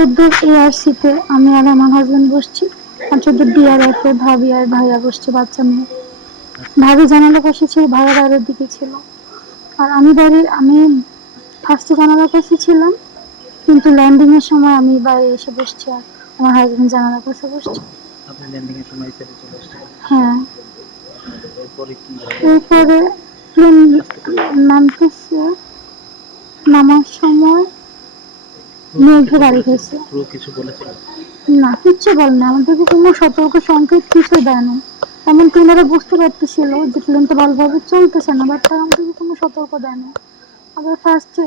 চোদ্দ এআরসিতে আমি আর আমার হাজবেন্ড বসছি আর চোদ্দ ডিআরএফ ভাবি আর ভাইয়া বসছে বাচ্চা নিয়ে ভাবি জানালা পাশে ছিল ভাইয়া বাইরের দিকে ছিল। আর আমি বাড়ির আমি ফার্স্টে জানালার কাছে ছিলাম কিন্তু ল্যান্ডিং এর সময় আমি বাইরে এসে বসছি আর আমার হাজবেন্ড জানালার কাছে বসছে। আপনি ল্যান্ডিং এর সময় ছেড়ে চলে আসছেন হ্যাঁ। এরপরে কি? এরপরে প্লেন নামতেছে নামার পুরো কিছু বলেছিল? না কিচ্ছু বল না। আমাদেরকে কোনো সতর্ক সংকেত কিছু দেয় না। এমন ওনারা বুঝতে পারতেছিল যে প্লেনটা ভালোভাবে চলতেছে না বাট তারা আমাদেরকে কোনো সতর্ক দেয় না। আবার ফার্স্টে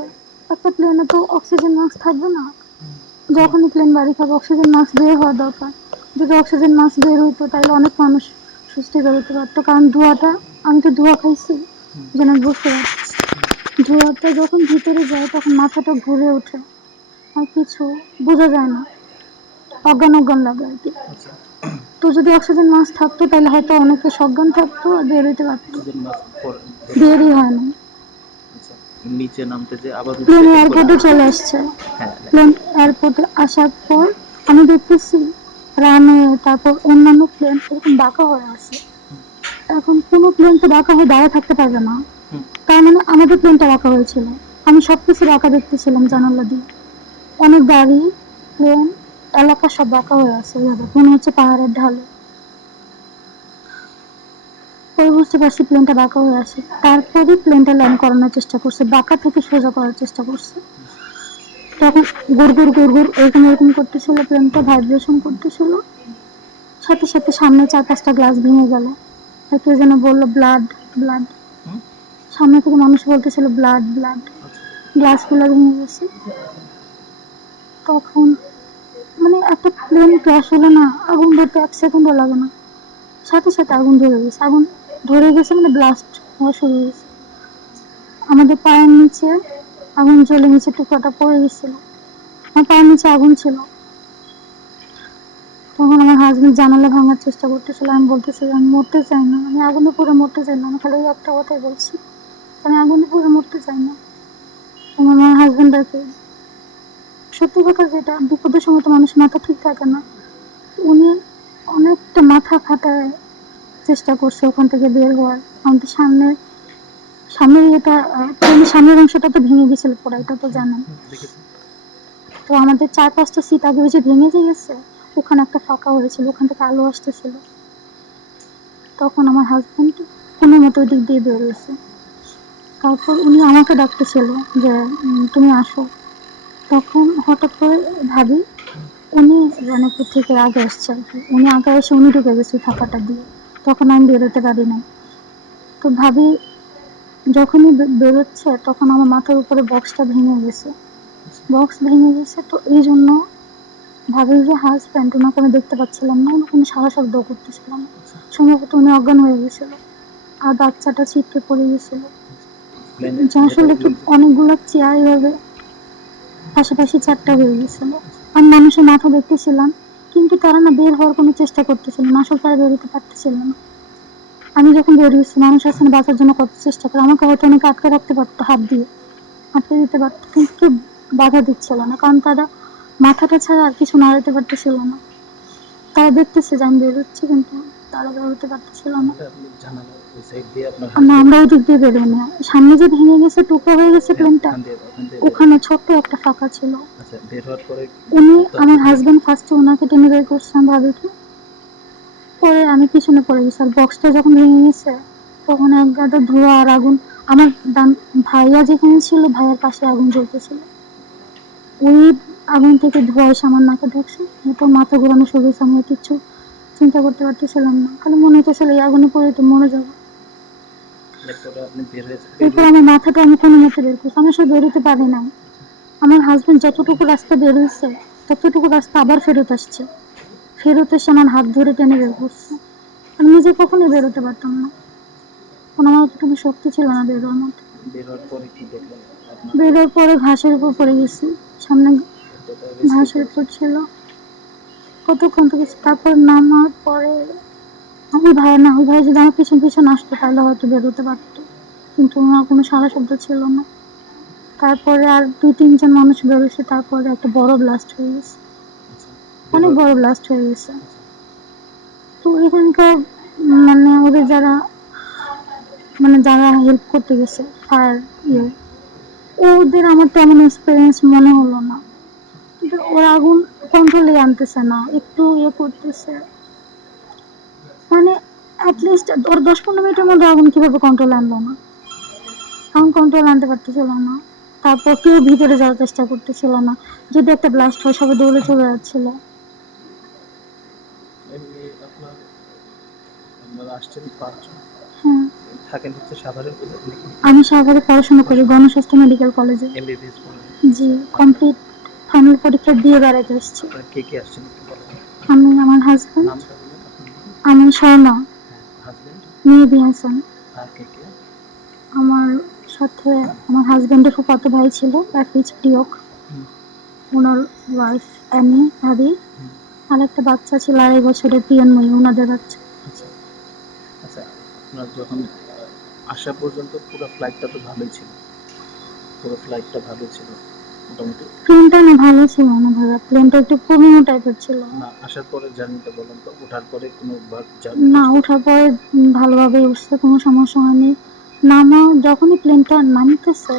একটা প্লেনে তো অক্সিজেন মাস্ক থাকবে না? যখনই প্লেন বাড়ি খাবে অক্সিজেন মাস্ক বের হওয়া দরকার। যদি অক্সিজেন মাস্ক বের হইতো তাহলে অনেক মানুষ সুস্থ বেরোতে পারতো। কারণ ধোঁয়াটা আমি তো ধোঁয়া খাইছি যেন বুঝতে পারছি। ধোঁয়াটা যখন ভিতরে যায় তখন মাথাটা ঘুরে ওঠে। আর কিছু বোঝা যায় না। অজ্ঞান অজ্ঞান লাগে আর কি। আচ্ছা। তো যদি অক্সিজেন মাস্ক থাকতো তাহলে হয়তো অনেকে সজ্ঞান থাকতো আর বের হইতে পারতো। বেরই হয় না। আচ্ছা। নিচে নামতে যে আবার প্লেন এয়ারপোর্টে চলে আসছে। হ্যাঁ প্লেন এয়ারপোর্টে আসার পর আমি দেখতেছি রানে তারপর অন্যান্য প্লেন এরকম বাঁকা হয়ে আছে। এখন কোনো প্লেন তো বাঁকা হয়ে দাঁড়িয়ে থাকতে পারবে না। তার মানে আমাদের প্লেনটা বাঁকা হয়েছিল। আমি সবকিছু বাঁকা দেখতেছিলাম জানালা দিয়ে। অনেক গাড়ি প্লেন এলাকা সব বাঁকা হয়ে আছে মনে হচ্ছে পাহাড়ের ঢালে। পরে বুঝতে পারছি প্লেনটা বাঁকা হয়ে আছে। তারপরে প্লেনটা ল্যান্ড করানোর চেষ্টা করছে বাঁকা থেকে সোজা করার চেষ্টা করছে। তখন গুড় গুড় গুড় গুড় এরকম এরকম করতেছিল প্লেনটা ভাইব্রেশন করতেছিল। সাথে সাথে সামনে চার পাঁচটা গ্লাস ভেঙে গেল। কেউ যেন বলল ব্লাড ব্লাড সামনে থেকে মানুষ বলতেছিল ব্লাড ব্লাড আচ্ছা। গ্লাসগুলো ভেঙে গেছে। তখন? মানে একটা প্লেন ক্র্যাশ হলো না, আগুন ধরতে এক সেকেন্ডও লাগে না। সাথে সাথে আগুন ধরে গেছে। আগুন ধরে গেছে মানে ব্লাস্ট হওয়া শুরু হয়েছে। আমাদের পায়ের নিচে আগুন জ্বলে নিচে টুকরাটা পড়ে গেছিল। আমার পায়ের নিচে আগুন ছিল। তখন আমার হাজবেন্ড জানালা ভাঙার চেষ্টা করতেছিল। আমি বলতেছি, আমি মরতে চাই না। আমি আগুনে পুরো মরতে চাই না। আমি খালি একটা কথাই বলছি। আমি আগুনে পুরো মরতে চাই না। আমার হাজবেন্ডকে সত্যি কথা যেটা, বিপদের সময় তো মানুষ মাথা ঠিক থাকে না। উনি অনেকটা মাথা ফাটায় চেষ্টা করছে ওখান থেকে বের হওয়ার। আমাদের সামনে, সামনের এটা সামনের অংশটা তো ভেঙে গেছিল পরে, এটা তো জানেন। তো আমাদের চার পাঁচটা সিট আগে যে ভেঙে গেছে, ওখানে একটা ফাঁকা হয়েছিল, ওখান থেকে আলো আসতেছিল। তখন আমার হাজবেন্ড কোনো মতো দিক দিয়ে বেরোয়েছে তারপর উনি আমাকে ডাকতেছিল যে তুমি আসো। তখন হঠাৎ করে ভাবি, উনি রণপুর থেকে আগে কি উনি আগে এসে উনি ঢুকে গেছে ফাঁকাটা দিয়ে। তখন আমি বেরোতে পারি না তো ভাবি, যখনই বেরোচ্ছে, তখন আমার মাথার উপরে বক্সটা ভেঙে গেছে। বক্স ভেঙে গেছে, তো এই জন্য ভাবির যে হাজব্যান্ড ওনাকে আমি দেখতে পাচ্ছিলাম না। ওনাকে আমি সারা শব্দ করতেছিলাম। সম্ভবত উনি অজ্ঞান হয়ে গেছিল। আর বাচ্চাটা ছিটকে পড়ে গেছিল। আসলে কি অনেকগুলো চেয়ার এভাবে পাশাপাশি চারটা হয়ে গেছিল আমি মানুষের মাথা দেখতেছিলাম, কিন্তু তারা না বের হওয়ার কোনো চেষ্টা করতেছিল না, আসলে তারা বেরোতে পারতেছিল না। আমি যখন বের হয়েছি, মানুষ আসলে বাঁচার জন্য কত চেষ্টা করে, আমাকে হয়তো অনেকে আটকে রাখতে পারতো, হাত দিয়ে আটকে দিতে পারতো, কিন্তু কেউ বাধা দিচ্ছিল না, কারণ তারা মাথাটা ছাড়া আর কিছু নাড়াতে পারতেছিল না। তারা দেখতেছে যে আমি বেরোচ্ছি কিন্তু পারতেছিল না না আমরা। দিয়ে বেরোই না। সামনে যে ভেঙে গেছে টুকরো হয়ে গেছে প্লেনটা ওখান দিয়ে ওখান ছোট্ট একটা ফাঁকা ছিল। আচ্ছা উনি আমার হাজবেন্ড ফার্স্টে ওনাকে টেনে বের করছে আমি পরে আমি পিছনে পড়ে গেছি আর বক্সটা যখন ভেঙে গেছে তখন এক গাদা ধোঁয়া আর আগুন আমার ডান ভাইয়া যেখানে ছিল ভাইয়ার পাশে আগুন জ্বলতেছিল। ওই আগুন থেকে ধোঁয়া এসে আমার নাকে ঢুকছে এরপর মাথা ঘোরানো শুরু হয়েছে আমি আর কিচ্ছু চিন্তা করতে পারতেছিলাম না। খালি মনে হচ্ছিল এই আগুনে পড়ে তো মরে যাব। এরপরে আমার মাথাটা আমি কোনো মতে বের করছি। আমি সে বেরোতে পারি নাই। আমার হাজবেন্ড যতটুকু রাস্তা বের হয়েছে ততটুকু রাস্তা আবার ফেরত আসছে। ফেরত এসে আমার হাত ধরে টেনে বের করছে। আমি নিজে কখনোই বেরোতে পারতাম না। কারণ আমার অতটুকু শক্তি ছিল না বেরোর মতো বেরোর পরে ঘাসের উপর পড়ে গেছি। সামনে ঘাসের উপর ছিল। কতক্ষণ থেকে তারপর নামার পরে আমি ভাই না, ওই ভাই যদি আমার পিছন পিছন আসতো তাহলে হয়তো বেরোতে পারতো। কিন্তু ওনার কোনো সারা শব্দ ছিল না। তারপরে আর দুই, তিনজন মানুষ বেরোছে তারপরে একটা বড় ব্লাস্ট হয়ে গেছে। অনেক বড় ব্লাস্ট হয়ে গেছে। তো এখানকার মানে ওদের যারা মানে যারা হেল্প করতে গেছে ফায়ার ইয়ে ওদের আমার তেমন এক্সপিরিয়েন্স মনে হলো না। কিন্তু ওরা আগুন কন্ট্রোলে আনতেছে না একটু ইয়ে করতেছে। মানে অ্যাটলিস্ট ওর দশ পনেরো মিনিটের মধ্যে আগুন কীভাবে কন্ট্রোলে আনলো না? আগুন কন্ট্রোল আনতে পারতেছিল না। তারপর কেউ ভিতরে যাওয়ার চেষ্টা করতেছিল না। যদি একটা ব্লাস্ট হয় সবাই দৌড়ে চলে যাচ্ছিল। হ্যাঁ। আমি সাভারে পড়াশোনা করি গণস্বাস্থ্য মেডিকেল কলেজে জি কমপ্লিট ফাইনাল পরীক্ষা দিয়ে বেড়াতে এসেছি। কে কে আসছেন আমি আমার আপনার। আমি স্বর্ণা হাজবেন্ড মেহেদি হাসান। আর কে কে? আমার সাথে আমার হাজব্যান্ডের ফুফাতো ভাই ছিল প্যাকেজ প্রিয়ক। ওনার ওয়াইফ অ্যানি ভাবি আর একটা বাচ্চা ছিল আড়াই বছরের প্রিয়নময়ী ওনাদের বাচ্চা। আচ্ছা। আচ্ছা আপনার যখন আসা পর্যন্ত পুরো ফ্লাইটটা তো ভালোই ছিল। পুরো ফ্লাইটটা ভালো ছিল। মোটামুটি। প্লেনটা না ভালো ছিল না ভাইয়া প্লেনটা একটু পুরোনো টাইপের ছিল। না আসার পরে জার্নিটা বলেন তো ওঠার পরে কোনো বার না ওঠার পরে ভালোভাবে উঠছে কোনো সমস্যা হয়নি। নামা যখনই প্লেনটা নামতেছে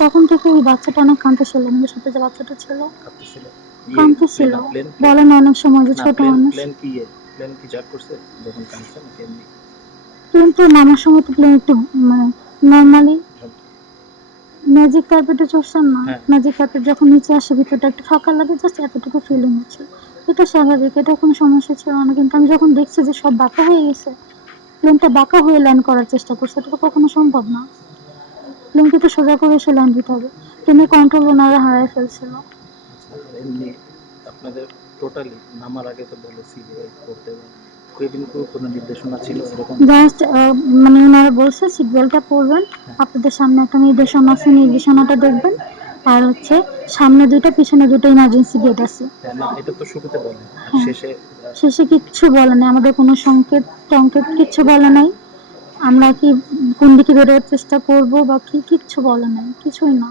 তখন থেকে ওই বাচ্চাটা অনেক কাঁদতেছিল আমাদের সাথে যে বাচ্চাটা ছিল। কাঁদতেছিল? প্লেন বলে না অনেক সময় যে ছোট মানুষ। প্লেন কি ইয়ে? প্লেন কি জাগ করছে যখন কাঁদছে নাকি এমনি? কিন্তু নামার সময় তো প্লেন একটু মানে নর্মালি? ম্যাজিক কার্পেটে চড়ছেন না। ম্যাজিক কার্পেট যখন নিচে আসে ভিতরটা একটু ফাঁকা লাগে জাস্ট এতটুকু ফিলিং হচ্ছে। এটা স্বাভাবিক এটা কোনো সমস্যা ছিল না কিন্তু আমি যখন দেখছি যে সব বাঁকা হয়ে গেছে প্লেনটা বাঁকা হয়ে ল্যান্ড করার চেষ্টা করছে এটা তো কখনো সম্ভব না। প্লেনকে তো সোজা করে এসে ল্যান্ড দিতে হবে। প্লেনের কন্ট্রোল ওনারা হারায় ফেলছিল। আচ্ছা আপনাদের টোটালি নামার আগে তো বলে সিট করতে জাস্ট মানে ওনারা বলছে সিট বেল্টটা পরবেন। আপনাদের সামনে একটা নির্দেশনা আছে নির্দেশনাটা দেখবেন। আর হচ্ছে সামনে দুইটা পিছনে দুটো ইমার্জেন্সি গেট আছে। হ্যাঁ, এটা তো শুরুতে বলে হ্যাঁ। শেষে শেষে কিচ্ছু বলে নাই। আমাদের কোনো সংকেত টংকেত কিচ্ছু বলে নাই। আমরা কি কোন দিকে বেরোবার চেষ্টা করব বা কি কিচ্ছু বলে নাই? কিছুই না।